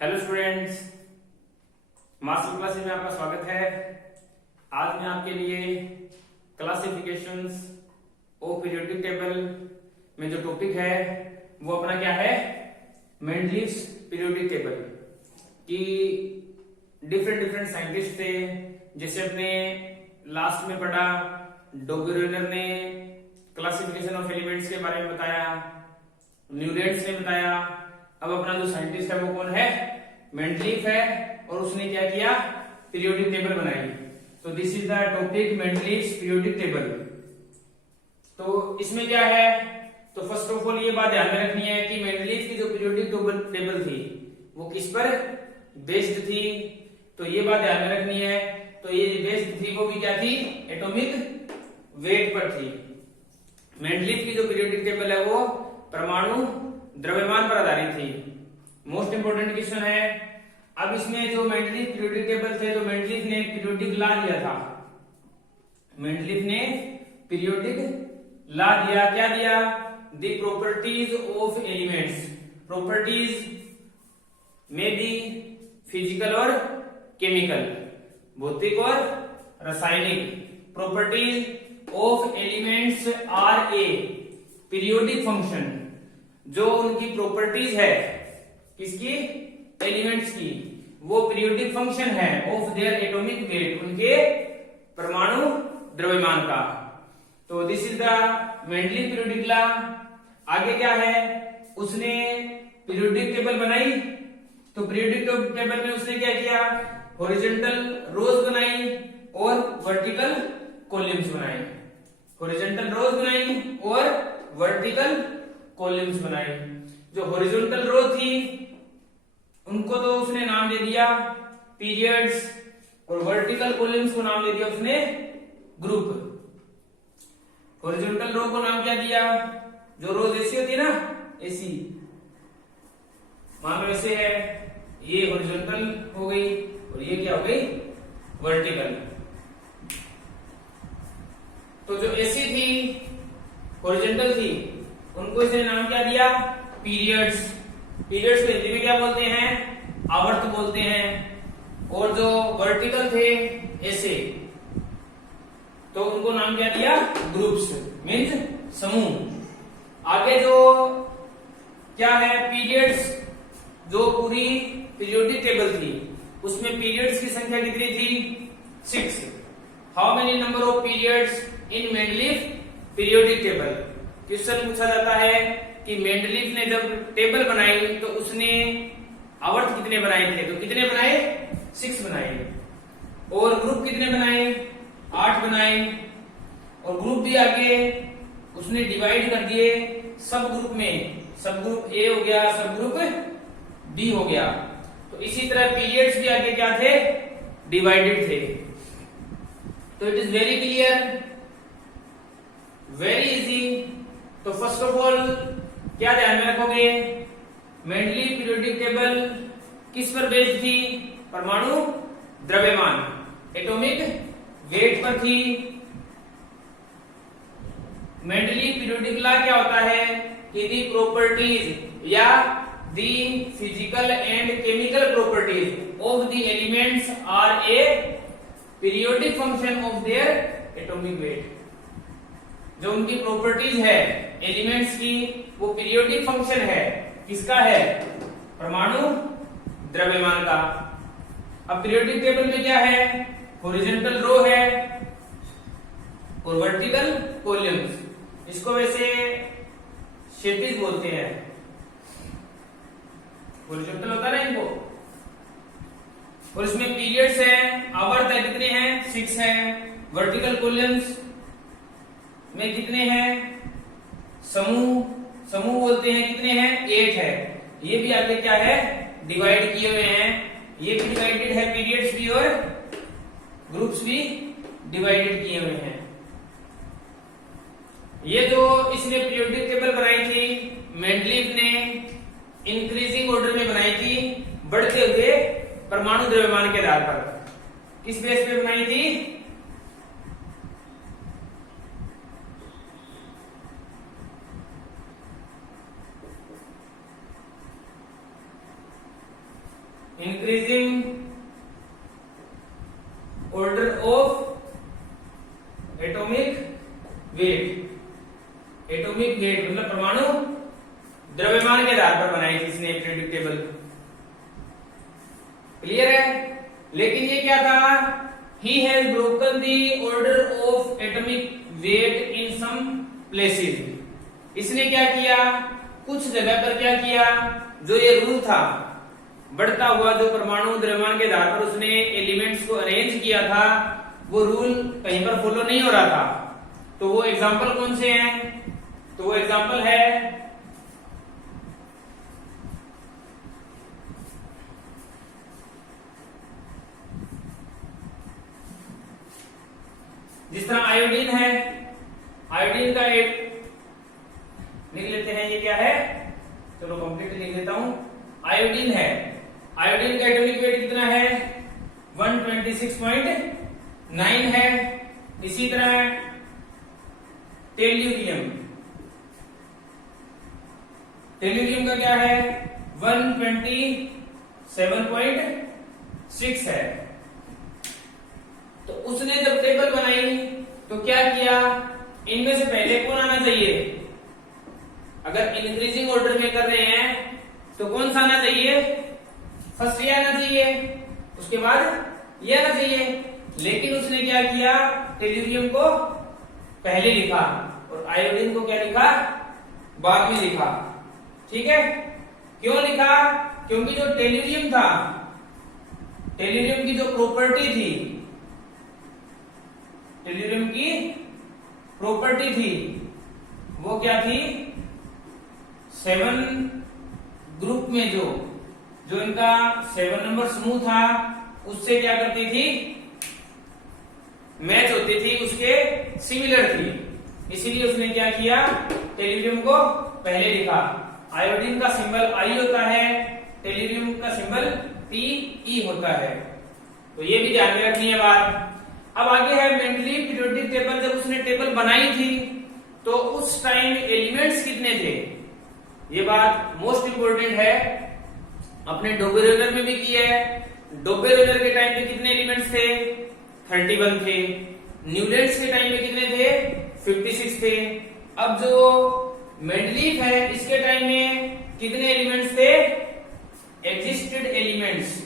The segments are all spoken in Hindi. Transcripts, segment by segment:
हेलो स्टूडेंट्स, मास्टर क्लासेस में आपका स्वागत है। आज मैं आपके लिए क्लासिफिकेशंस ऑफ पीरियोडिक टेबल में जो टॉपिक है वो अपना क्या है, मेंडलीव्स पीरियोडिक टेबल की डिफरेंट साइंटिस्ट थे। जैसे अपने लास्ट में पढ़ा, डोबेरेनर ने क्लासिफिकेशन ऑफ एलिमेंट्स के बारे में बताया, न्यूलैंड्स ने बताया। अब अपना जो साइंटिस्ट है वो कौन है, मेंडलीव है, और उसने क्या किया, पीरियोडिक टेबल बनाई। तो this is the topic Mendeleev's periodic table. तो इसमें क्या है, तो फर्स्ट ऑफ ऑल ये बात ध्यान में रखनी है कि मेंडलीव की जो पीरियोडिक टेबल थी वो किस पर बेस्ड थी। तो ये बात ध्यान में रखनी है। तो ये बेस्ड थी वो भी क्या थी, एटॉमिक वेट पर थी। मेंडलीव की जो पीरियोडिक टेबल है वो परमाणु द्रव्यमान पर आधारित थी। मोस्ट इंपोर्टेंट क्वेश्चन है। अब इसमें जो मेंडलीव पीरियोडिक टेबल थे, तो मेंडलीव ने पीरियोडिक लॉ दिया था। मेंडलीव ने पीरियोडिक लॉ दिया। क्या दिया, the properties of elements. Properties में बी फिजिकल और केमिकल, भौतिक और रासायनिक। Properties of elements are a periodic function. जो उनकी प्रॉपर्टीज है किसकी, एलिमेंट्स की, वो पीरियोडिक फंक्शन है ऑफ देयर एटॉमिक वेट, उनके परमाणु द्रव्यमान का। तो this is the Mendeleev periodic law. आगे क्या है, उसने पीरियोडिक टेबल बनाई। तो पीरियोडिक टेबल में उसने क्या किया, हॉरिजॉन्टल रोज बनाई और वर्टिकल कॉलम्स बनाई। हॉरिजॉन्टल रोज बनाई और वर्टिकल कॉलम्स बनाई। जो हॉरिजॉन्टल रो थी उनको तो उसने नाम दे दिया पीरियड्स, और वर्टिकल कॉलम्स को नाम दे दिया उसने ग्रुप। हॉरिजॉन्टल रो को नाम क्या दिया, जो रोज ऐसी होती है ना, ऐसी मान लो ऐसे है, ये हॉरिजॉन्टल हो गई और ये क्या हो गई, वर्टिकल। तो जो ऐसी थी, हॉरिजॉन्टल थी, उनको इसने नाम क्या दिया, पीरियड्स। पीरियड्स को हिंदी में क्या बोलते हैं, आवर्त बोलते हैं। और जो वर्टिकल थे ऐसे, तो उनको नाम क्या दिया, ग्रुप्स, मीन्स समूह। आगे जो क्या है, पीरियड्स, जो पूरी पीरियोडिक टेबल थी उसमें पीरियड्स की संख्या कितनी थी, 6। How many number of periods in Mendeleev periodic table. Question पूछा जाता है कि मेंडलीव ने जब टेबल बनाई तो उसने आवर्त कितने बनाए थे, तो कितने बनाए, 6 बनाए। और ग्रुप कितने बनाए, 8 बनाए। और ग्रुप भी आगे उसने डिवाइड कर दिए सब ग्रुप में, सब ग्रुप ए हो गया, सब ग्रुप बी हो गया। तो इसी तरह पीरियड्स भी आगे क्या थे, डिवाइडेड थे। तो it is very clear, very easy. तो फर्स्ट ऑफ ऑल क्या ध्यान में रखोगे, मेंडलीव पीरियोडिक टेबल किस पर बेस्ड थी, परमाणु द्रव्यमान, एटॉमिक वेट पर थी। मेंडलीव पीरियोडिक लॉ क्या होता है कि दी प्रॉपर्टीज या the physical and chemical properties of the elements are a periodic function of their atomic weight. जो उनकी प्रॉपर्टीज है एलिमेंट्स की, वो पीरियोडिक फंक्शन है, किसका है, परमाणु द्रव्यमान का। अब पीरियोडिक टेबल में क्या है, हॉरिजॉन्टल रो है और वर्टिकल कॉलम्स। इसको वैसे क्षैतिज बोलते हैं, हॉरिजॉन्टल होता है ना इनको। और इसमें पीरियड्स है, आवर्त है, कितने हैं, 6 है। वर्टिकल कॉलम्स में कितने हैं, समूह बोलते हैं, कितने हैं, 8 है। ये भी आगे क्या है, डिवाइड किए हुए हैं। ये भी डिवाइडेड है, पीरियड्स भी और ग्रुप्स भी डिवाइडेड किए हुए हैं। ये जो इसने पीरियोडिक टेबल बनाई थी, मेंडलीव ने इंक्रीजिंग ऑर्डर में बनाई थी, बढ़ते हुए परमाणु द्रव्यमान के आधार पर। किस बेस पे बनाई थी, increasing order of atomic weight. Atomic weight मतलब परमाणु द्रव्यमान के आधार पर बनाई थी इसने पीरियोडिक टेबल। क्लियर है? लेकिन ये क्या था, he has broken the order of atomic weight in some places। इसने क्या किया, कुछ जगह पर क्या किया, जो ये रूल था बढ़ता हुआ जो परमाणु द्रव्यमान के आधार पर उसने एलिमेंट्स को अरेंज किया था, वो रूल कहीं पर फॉलो नहीं हो रहा था। तो वो एग्जांपल कौन से हैं? तो वो एग्जांपल है जिस तरह आयोडीन है, आयोडीन का एक लिख लेते हैं, ये क्या है, चलो कंप्लीट लिख लेता हूं। आयोडीन है, आयोडीन का एटॉमिक वेट कितना है, 126.9 है। इसी तरह टेल्यूरियम, टेल्यूरियम का क्या है, 127.6 है। तो उसने जब टेबल बनाई तो क्या किया, इनमें से पहले कौन आना चाहिए, अगर इंक्रीजिंग ऑर्डर में कर रहे हैं तो कौन सा आना चाहिए, फर्स्ट ये आना चाहिए, उसके बाद ये आना चाहिए। लेकिन उसने क्या किया, टेल्यूरियम को पहले लिखा और आयोडीन को क्या लिखा, बाद में लिखा। ठीक है, क्यों लिखा, क्योंकि जो टेल्यूरियम था, टेल्यूरियम की जो प्रॉपर्टी थी, टेल्यूरियम की प्रॉपर्टी थी वो क्या थी, 7 ग्रुप में जो इनका 7 नंबर समूह था उससे क्या करती थी, मैच होती थी, उसके सिमिलर थी। इसीलिए उसने क्या किया, टेल्यूरियम को पहले लिखा। आयोडीन का सिंबल आई होता है, टेल्यूरियम का सिंबल Te होता है। तो ये भी ध्यान में रखनी है बात। अब आगे है मेंडली पीरियोडिक टेबल। जब उसने टेबल बनाई थी तो उस टाइम एलिमेंट्स कितने थे, ये बात मोस्ट इंपोर्टेंट है। अपने डोबेरेलर में भी किया है, डोबेरेलर के टाइम पे कितने एलिमेंट्स थे, 31 थे। न्यूलैंड्स के टाइम में कितने थे, 56 थे। अब जो मेंडलीफ है इसके टाइम में कितने एलिमेंट्स थे, एग्जिस्टेड एलिमेंट्स,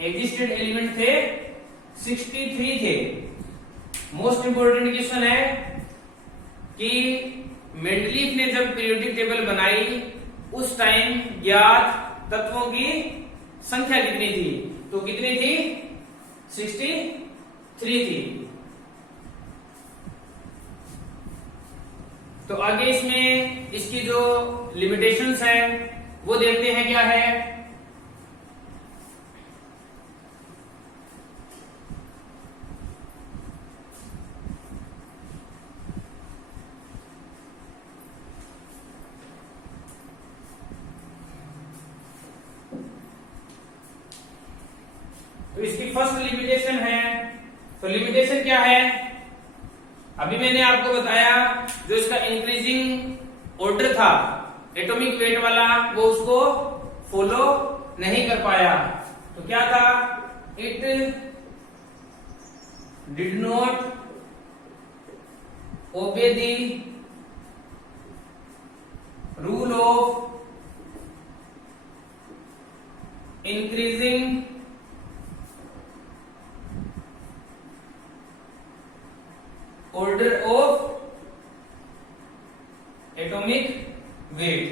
एग्जिस्टेड एलिमेंट थे 63 थे। मोस्ट इंपोर्टेंट क्वेश्चन है कि मेंडलीफ ने जब पीरियोडिक टेबल बनाई उस टाइम ज्ञात तत्वों की संख्या कितनी थी, तो कितनी थी, 63 थी। तो आगे इसमें इसकी जो लिमिटेशंस है वो देखते हैं क्या है। तो इसकी फर्स्ट लिमिटेशन है, तो लिमिटेशन क्या है, अभी मैंने आपको बताया जो इसका इंक्रीजिंग ऑर्डर था एटॉमिक वेट वाला वो उसको फॉलो नहीं कर पाया। तो क्या था, it did not obey the rule of increasing order of atomic weight.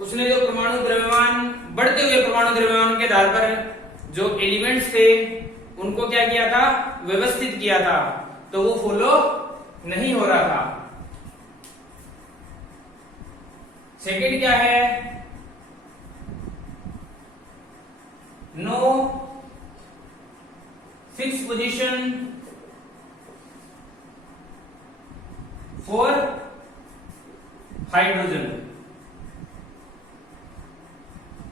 उसने जो परमाणु द्रव्यमान, बढ़ते हुए परमाणु द्रव्यमान के आधार पर जो एलिमेंट्स थे उनको क्या किया था, व्यवस्थित किया था, तो वो फॉलो नहीं हो रहा था। सेकंड क्या है, no fix position for hydrogen.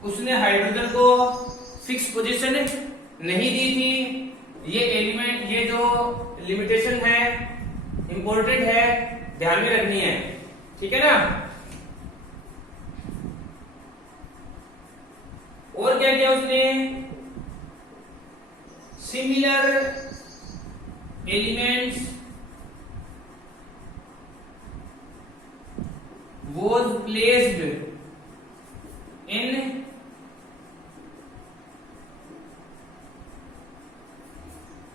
उसने हाइड्रोजन को फिक्स पोजीशन नहीं दी थी। ये एलिमेंट, ये जो लिमिटेशन है इंपॉर्टेंट है, ध्यान में रखनी है, ठीक है ना। और क्या किया उसने, similar elements was placed in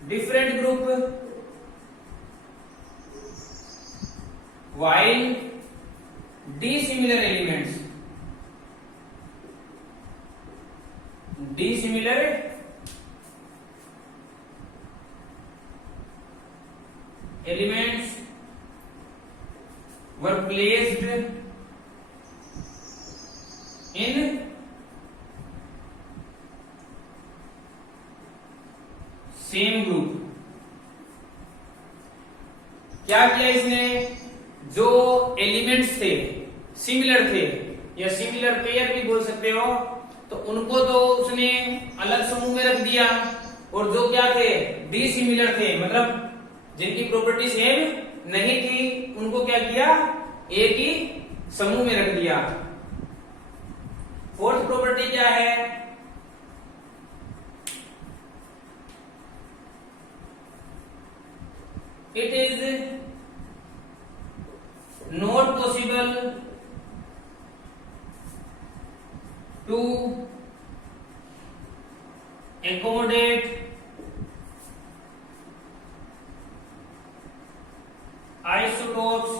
different group while dissimilar elements were placed in same group. क्या किया इसने, जो एलिमेंट्स थे सिमिलर थे या सिमिलर पेयर भी बोल सकते हो, तो उनको तो उसने अलग समूह में रख दिया, और जो क्या थे डिसिमिलर थे मतलब जिनकी प्रॉपर्टी सेम नहीं थी उनको क्या किया, एक ही समूह में रख दिया। फोर्थ प्रॉपर्टी क्या है, it is not possible to accommodate isotopes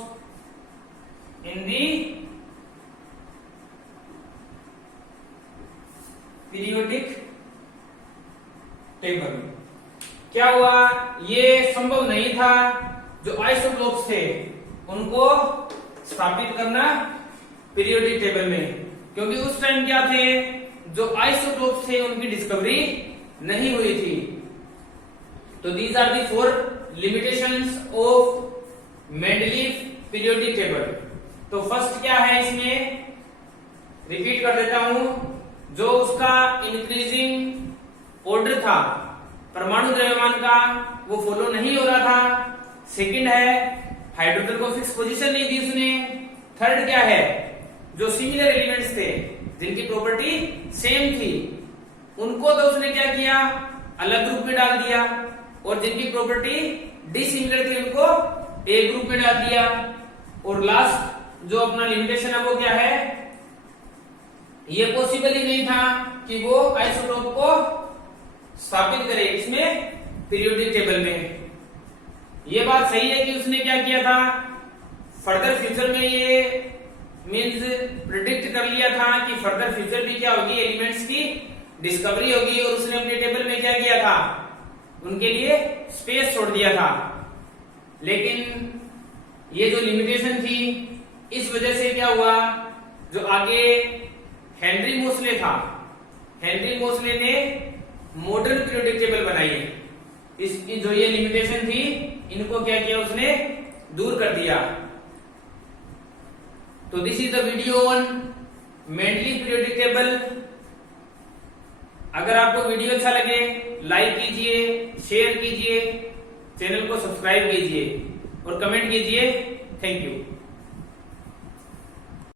in the periodic table। क्या हुआ, ये संभव नहीं था जो आइसोटोप्स थे उनको स्थापित करना पीरियोडिक टेबल में, क्योंकि उस टाइम क्या थे, जो आइसोटोप्स थे उनकी डिस्कवरी नहीं हुई थी। तो these are the 4 limitations of Mendeleev periodic table. तो फर्स्ट क्या है, इसमें रिपीट कर देता हूं, जो उसका इंक्रीजिंग ऑर्डर था परमाणु द्रव्यमान का वो फॉलो नहीं हो रहा था। सेकंड है, हाइड्रोजन को फिक्स पोजीशन नहीं दी उसने। थर्ड क्या है, जो सिमिलर एलिमेंट्स थे जिनकी प्रॉपर्टी सेम थी उनको तो उसने क्या किया, अलग ग्रुप में डाल दिया, और जिनकी प्रॉपर्टी डिसिमिलर थी उनको एक ग्रुप में डाल दिया। और लास्ट जो अपना लिमिटेशन है वो क्या है, ये पॉसिबल ही नहीं था कि वो आइसोटोप को स्थापित करे इसमें पीरियोडिक टेबल में। ये बात सही है कि उसने क्या किया था, फर्दर फ्यूचर में ये मींस प्रिडिक्ट कर लिया था कि फर्दर फ्यूचर में क्या होगी, एलिमेंट्स की डिस्कवरी होगी, और उसने अपने टेबल में क्या किया था, उनके लिए स्पेस छोड़ दिया था। लेकिन ये जो लिमिटेशन थी इस वजह से क्या हुआ, जो आगे हेनरी मोसले था, हेनरी मोसले ने मॉडर्न पीरियोडिक टेबल बनाई है। इसकी जो ये लिमिटेशन थी इनको क्या किया, उसने दूर कर दिया। तो this is the video on Mendeleev periodic table. अगर आपको वीडियो अच्छा लगे लाइक कीजिए, शेयर कीजिए, चैनल को सब्सक्राइब कीजिए और कमेंट कीजिए। Thank you.